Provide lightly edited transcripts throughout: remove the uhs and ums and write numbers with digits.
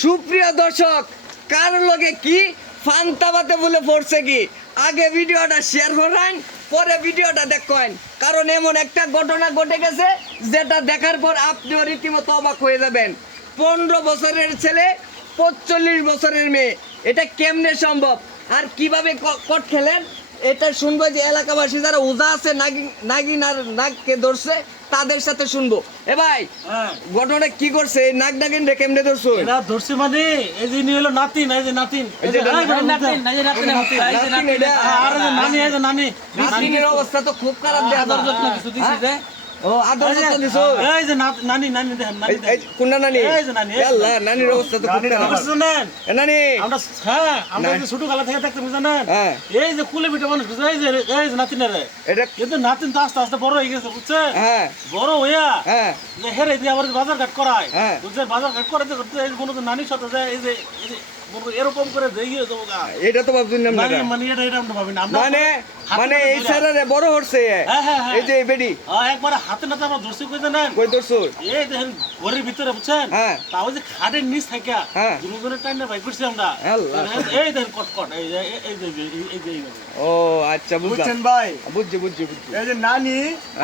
সুপ্রিয় দর্শক, কার লগে কি ফান্তাবাতে বলে পড়ছে কি, আগে ভিডিওটা শেয়ার করেন, পরে ভিডিওটা দেখেন, কারণ এমন একটা ঘটনা ঘটে গেছে যেটা দেখার পর আপনিও রীতিমতো অবাক হয়ে যাবেন। 15 বছরের ছেলে 45 বছরের মেয়ে, এটা কেমনে সম্ভব আর কিভাবে কট খেলেন এটা শুনবো। যে এলাকাবাসী যারা ওজা আছে নাগিন আর নাগকে ধরছে তাদের সাথে শুনবো। এ ভাই, ঘটনা কি করছে? এই নাগ নাগিন রে কেমনে ধরছো? এরা ধরছে মানে এই যে নিয়ে হলো নাতিন, এই যে নাতিন, এই যে নাতিনের অবস্থা তো খুব খারাপ। আদর যত্ন কিছু দিছি যে ও আদর যত্ন দিছো? এই যে নানি দেখেন, নানি কোনটা নানি? এই যে নানি, আল্লাহ, নানির অবস্থা তো খুব খারাপ। শুনেন নানি আমরা আমরা যে ছোট কালা থেকে দেখতে জানেন, এই যে কুলে পিঠে মানুষ এই যে নাতিনের এটা কিন্তু নাতিন তো আস্তে আস্তে বড় হয়ে গেছে, বুঝছেন? হ্যাঁ বড় হইয়া হ্যাঁ যে হেরে দিয়ে আবার বাজার ঘাট করায়, হ্যাঁ। বুঝছেন? বাজার ঘাট করাতে করতে কোনো নানির সাথে যায়, এই যে এরকম করে দেখিয়ে দেবো গা। এটা তো ভাবছেন না মানে এটা আমরা ভাবি না, আমরা মানে এই সারারে বড় হচ্ছে এই যে বেডি একবারে হাতে নাতে আমরা ধরছি কই জানেন, কই ধরছো? এই দেখেন ঘরের ভিতরে, বুঝছেন? হ্যাঁ। তাও যে খাটের নিচ থেকে হ্যাঁ। দুজনের টাইনে বাইক করছি আমরা। আল্লাহ। এই দেখেন কটকট, এই যে এইভাবে। ও আচ্ছা, বুঝলাম। বুঝছেন ভাই, বুঝছি এই যে নানি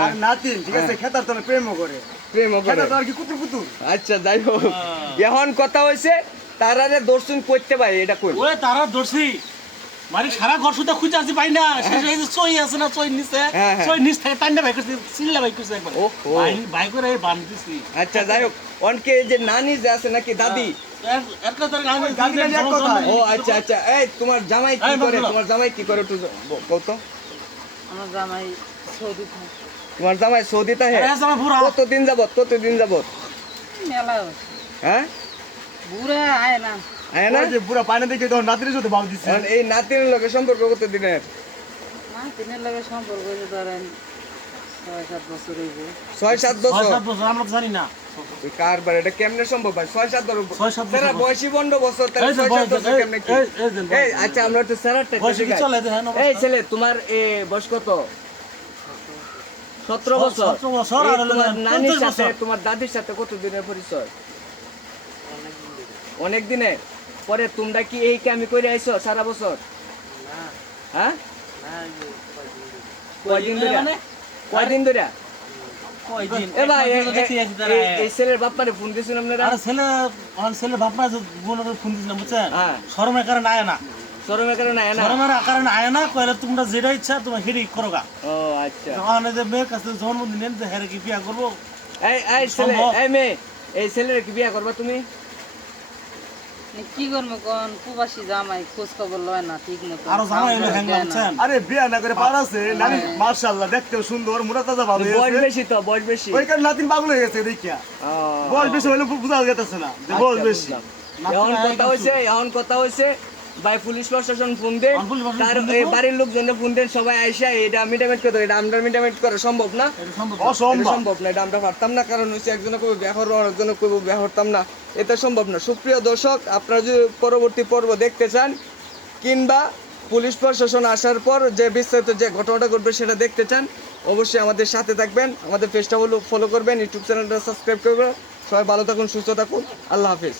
আর নাতিন, ঠিক আছে, খেতার তলে প্রেমও করে, প্রেম করে। খেতার তো আর কি কুতুর কুতুর। আচ্ছা, যাই হোক, এখন কথা হইছে তারারে দর্শন করতে পারে, এটা কই? ওই তারা ধরছি মানে সারা ঘর সুদ্ধা খুঁজে আসি পাই না, শেষে এই যে চই আছে না, চই নিচে, চই নিচ থেকে টাইনে বাইক করছি, চিল্লা বাইক করছি একবার, ওহো। বাইক করে বাঁধ দিছি। আচ্ছা, যাই হোক, অনকে যে নানি যে আছে নাকি দাদি? ও আচ্ছা আচ্ছা, এই তোমার জামাই কি করে? তোমার জামাই কি করে একটু বল তো। আমার জামাই সৌদি থাকে। তোমার জামাই সৌদিতে হে? কতদিন যাবত? মেলা হচ্ছে। হ্যাঁ, বুড়া আয় না। আয় না? ওই যে পুরা পানি দেখে তখন নাতির সাথে ভাব দিচ্ছে। এখন এই নাতিনের লগে সম্পর্ক কত দিনের? মা তিনের লগে সম্পর্ক হয়েছে ধরেন 6-7 বছর হইব। 6-7 বছর? আমরা তো জানি না কারবার এটা কেমনে সম্ভব ভাই? 6-7 বছর? 6-7 সেরা বয়সী 15 বছর, তাহলে 6-7 বছর কেমনে কি? এই আচ্ছা, আমরা তো সেরাটা এই ছেলে তোমার বয়স কত? 17 বছর। 17 বছর। আর তোমার নানির 35 সাথে বছর। তোমার দাদির সাথে কত দিনের পরিচয়? অনেক দিনে। পরে তোমরা কি এই কামি করে আইছো সারা বছর? হ্যাঁ, কয়দিন ধরে? এ ভাই, এই ছেলের বাপ্পারে ফোন দিয়েছিলাম আপনারা? ছেলে বাপ মা ফোন দিয়েছিলাম, বুঝছেন? হ্যাঁ। শরমের কারণে আয় না, শরমের কারণে আয় না? শরমের কারণে আয় না, কইলে তোমরা যেটা ইচ্ছা তোমার হেডি করো গা। ও আচ্ছা। তখন এই যে মেয়ের কাছে জন্মদিন নেন যে হেরে কি বিয়া করবো, এই ছেলে, এই মেয়ে, এই ছেলের কি বিয়া করবা তুমি? কি করবো কোন প্রবাসী জামাই খোঁজ খবর লয় না ঠিক মতো। আরো জামাই এলো হ্যাংলা, বুঝছেন? আরে বিয়া না করে পার আছে, নানি মাশাআল্লাহ দেখতেও সুন্দর, মুরা তাজা ভালো বয়স হয়েছে। বেশি তো, বয়স বেশি। ওই কারণে নাতিন পাগল হয়ে গেছে দেখিয়া। ও, বয়স বেশি হইলে বুঝা যেতেছে না যে বয়স আচ্ছা, বেশি। বুঝলাম। এখন কথা হইছে ভাই, পুলিশ প্রশাসন ফোন দেন, পুলিশ প্রশাসন তার ফোন এই দেব। বাড়ির লোকজন ফোন দেন, সবাই আইসা এটা মিটামেট করে, এটা আমরা মিটামেট করা সম্ভব না। এটা সম্ভব এটা অসম্ভব। সম্ভব না, এটা আমরা পারতাম না, কারণ হচ্ছে একজনে কবে বিয়া করবো, আরেকজনে কবে বিয়া করতাম না, এটা সম্ভব না। সুপ্রিয় দর্শক, আপনারা যদি পরবর্তী পর্ব দেখতে চান কিংবা পুলিশ প্রশাসন আসার পর যে বিস্তারিত যে ঘটনাটা ঘটবে সেটা দেখতে চান, অবশ্যই আমাদের সাথে থাকবেন, আমাদের পেজটা ফলো করবেন, ইউটিউব চ্যানেলটা সাবস্ক্রাইব করবেন। সবাই ভালো থাকুন, সুস্থ থাকুন, আল্লাহ হাফিজ।